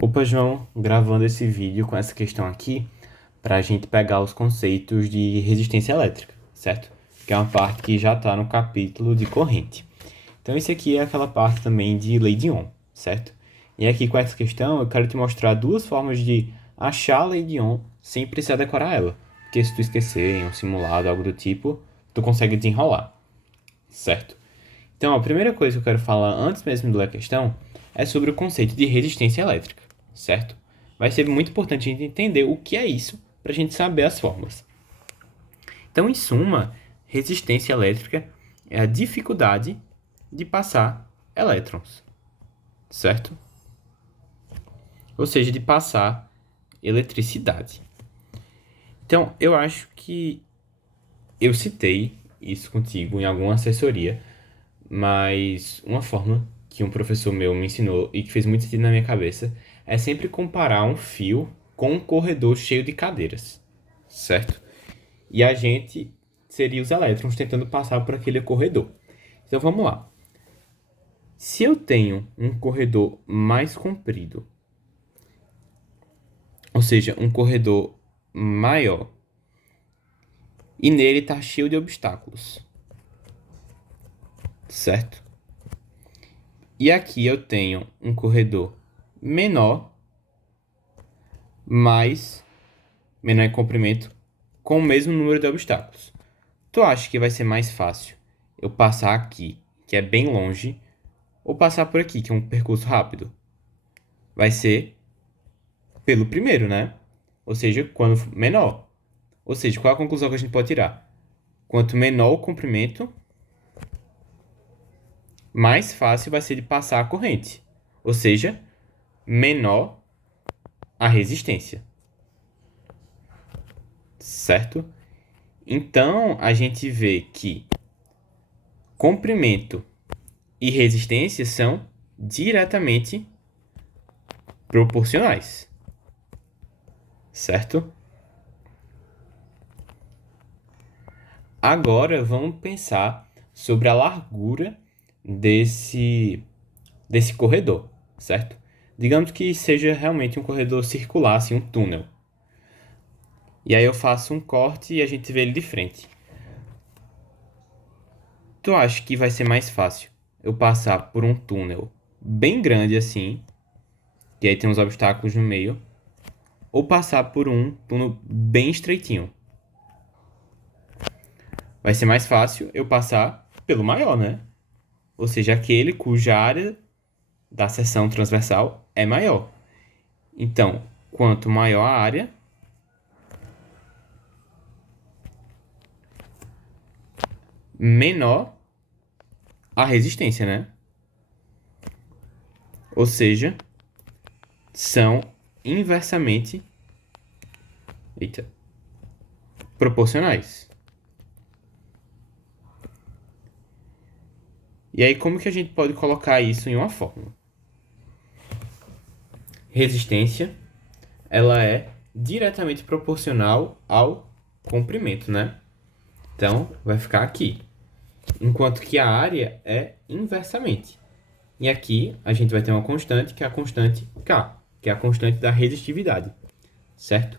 Opa, João, gravando esse vídeo com essa questão aqui para a gente pegar os conceitos de resistência elétrica, certo? Que é uma parte que já está no capítulo de corrente. Então, esse aqui é aquela parte também de lei de Ohm, certo? E aqui com essa questão eu quero te mostrar duas formas de achar a lei de Ohm sem precisar decorar ela. Porque se tu esquecer em um simulado, algo do tipo, tu consegue desenrolar, certo? Então, a primeira coisa que eu quero falar antes mesmo da questão é sobre o conceito de resistência elétrica, certo? Vai ser muito importante a gente entender o que é isso para a gente saber as fórmulas. Então, em suma, resistência elétrica é a dificuldade de passar elétrons, certo? Ou seja, de passar eletricidade. Então, eu acho que eu citei isso contigo em alguma assessoria, mas uma forma que um professor meu me ensinou e que fez muito sentido na minha cabeça é sempre comparar um fio com um corredor cheio de cadeiras, certo? E a gente seria os elétrons tentando passar por aquele corredor. Então vamos lá. Se eu tenho um corredor mais comprido, ou seja, um corredor maior, e nele está cheio de obstáculos, certo? E aqui eu tenho um corredor menor, mais menor em comprimento, com o mesmo número de obstáculos. Tu acha que vai ser mais fácil eu passar aqui, que é bem longe, ou passar por aqui, que é um percurso rápido? Vai ser pelo primeiro, né? Ou seja, quando menor. Ou seja, qual é a conclusão que a gente pode tirar? Quanto menor o comprimento, mais fácil vai ser de passar a corrente. Ou seja, menor a resistência. Certo? Então, a gente vê que comprimento e resistência são diretamente proporcionais, certo? Agora vamos pensar sobre a largura desse corredor, certo? Digamos que seja realmente um corredor circular, assim, um túnel. E aí eu faço um corte e a gente vê ele de frente. Tu acha que vai ser mais fácil eu passar por um túnel bem grande assim, que aí tem uns obstáculos no meio, ou passar por um túnel bem estreitinho? Vai ser mais fácil eu passar pelo maior, né? Ou seja, aquele cuja área da seção transversal é maior. Então, quanto maior a área, menor a resistência, né? Ou seja, são inversamente, eita, proporcionais. E aí, como que a gente pode colocar isso em uma fórmula? Resistência, ela é diretamente proporcional ao comprimento, né? Então, vai ficar aqui. Enquanto que a área é inversamente. E aqui a gente vai ter uma constante, que é a constante K, que é a constante da resistividade, certo?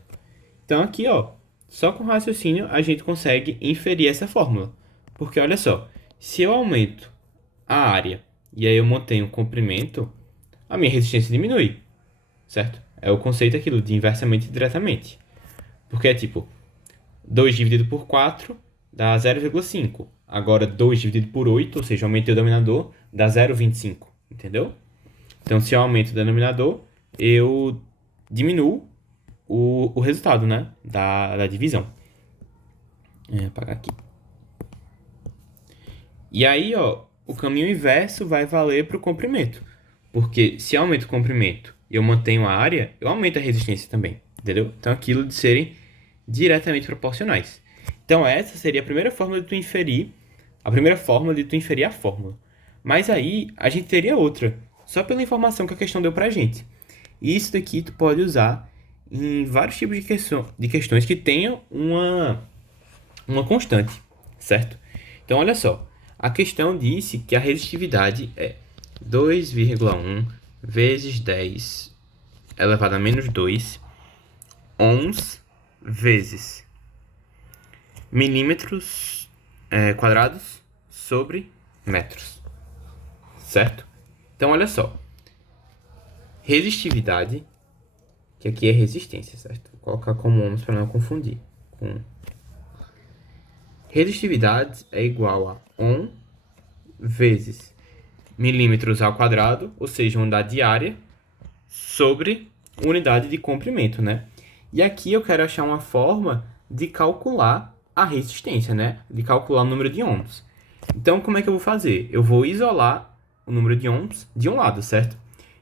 Então aqui, ó, só com raciocínio a gente consegue inferir essa fórmula. Porque olha só, se eu aumento a área e aí eu mantenho o comprimento, a minha resistência diminui, certo? É o conceito aquilo de inversamente e diretamente. Porque é tipo, 2 dividido por 4 dá 0,5. Agora 2 dividido por 8, ou seja, aumentei o denominador, dá 0,25. Entendeu? Então, se eu aumento o denominador, eu diminuo o resultado, né? Da divisão. Apagar aqui. E aí, ó, o caminho inverso vai valer para o comprimento. Porque se eu aumento o comprimento e eu mantenho a área, eu aumento a resistência também. Entendeu? Então, aquilo de serem diretamente proporcionais. Então, essa seria a primeira forma de tu inferir, a primeira forma de tu inferir a fórmula. Mas aí, a gente teria outra, só pela informação que a questão deu pra gente. E isso daqui tu pode usar em vários tipos de questões que tenham uma constante, certo? Então, olha só. A questão disse que a resistividade é 2,1 vezes 10 elevado a menos 2 ohms vezes milímetros quadrados sobre metros, certo? Então, olha só. Resistividade, que aqui é resistência, certo? Vou colocar como ohms para não confundir. Resistividade é igual a ohm vezes milímetros ao quadrado, ou seja, unidade de área, sobre unidade de comprimento, né? E aqui eu quero achar uma forma de calcular a resistência, né? De calcular o número de ohms. Então, como é que eu vou fazer? Eu vou isolar o número de ohms de um lado, certo?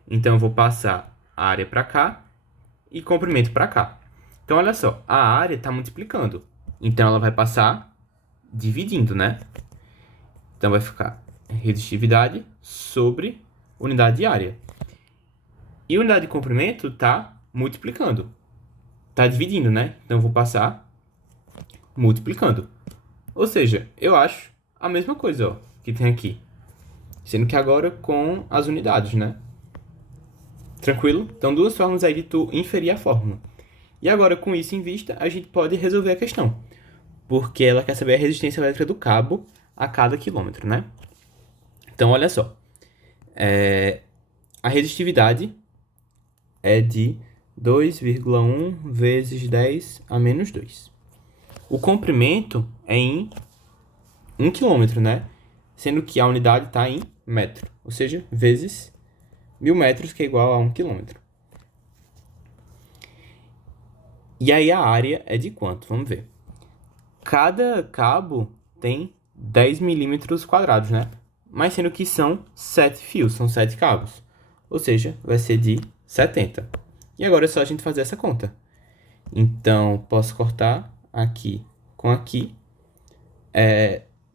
Então, eu vou passar a área para cá e comprimento para cá. Então, olha só, a área está multiplicando. Então, ela vai passar dividindo, né? Então, vai ficar resistividade sobre unidade de área. E a unidade de comprimento está multiplicando. Está dividindo, né? Então, eu vou passar multiplicando. Ou seja, eu acho a mesma coisa, ó, que tem aqui. Sendo que agora com as unidades, né? Tranquilo? Então, duas formas aí de tu inferir a fórmula. E agora, com isso em vista, a gente pode resolver a questão. Porque ela quer saber a resistência elétrica do cabo a cada quilômetro, né? Então, olha só. A resistividade é de 2,1 vezes 10 a menos 2. O comprimento é em 1 quilômetro, né? Sendo que a unidade está em metro. Ou seja, vezes 1.000 metros, que é igual a 1 quilômetro. E aí a área é de quanto? Vamos ver. Cada cabo tem 10 milímetros quadrados, né? Mas sendo que são 7 fios, são 7 cabos. Ou seja, vai ser de 70. E agora é só a gente fazer essa conta. Então, posso cortar aqui com aqui.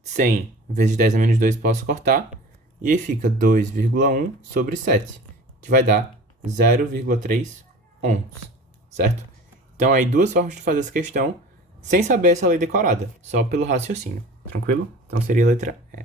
100 vezes 10 a menos 2 posso cortar. E aí fica 2,1 sobre 7, que vai dar 0,3 ohms, certo? Então, aí duas formas de fazer essa questão sem saber essa lei decorada, só pelo raciocínio, tranquilo? Então, seria a letra E.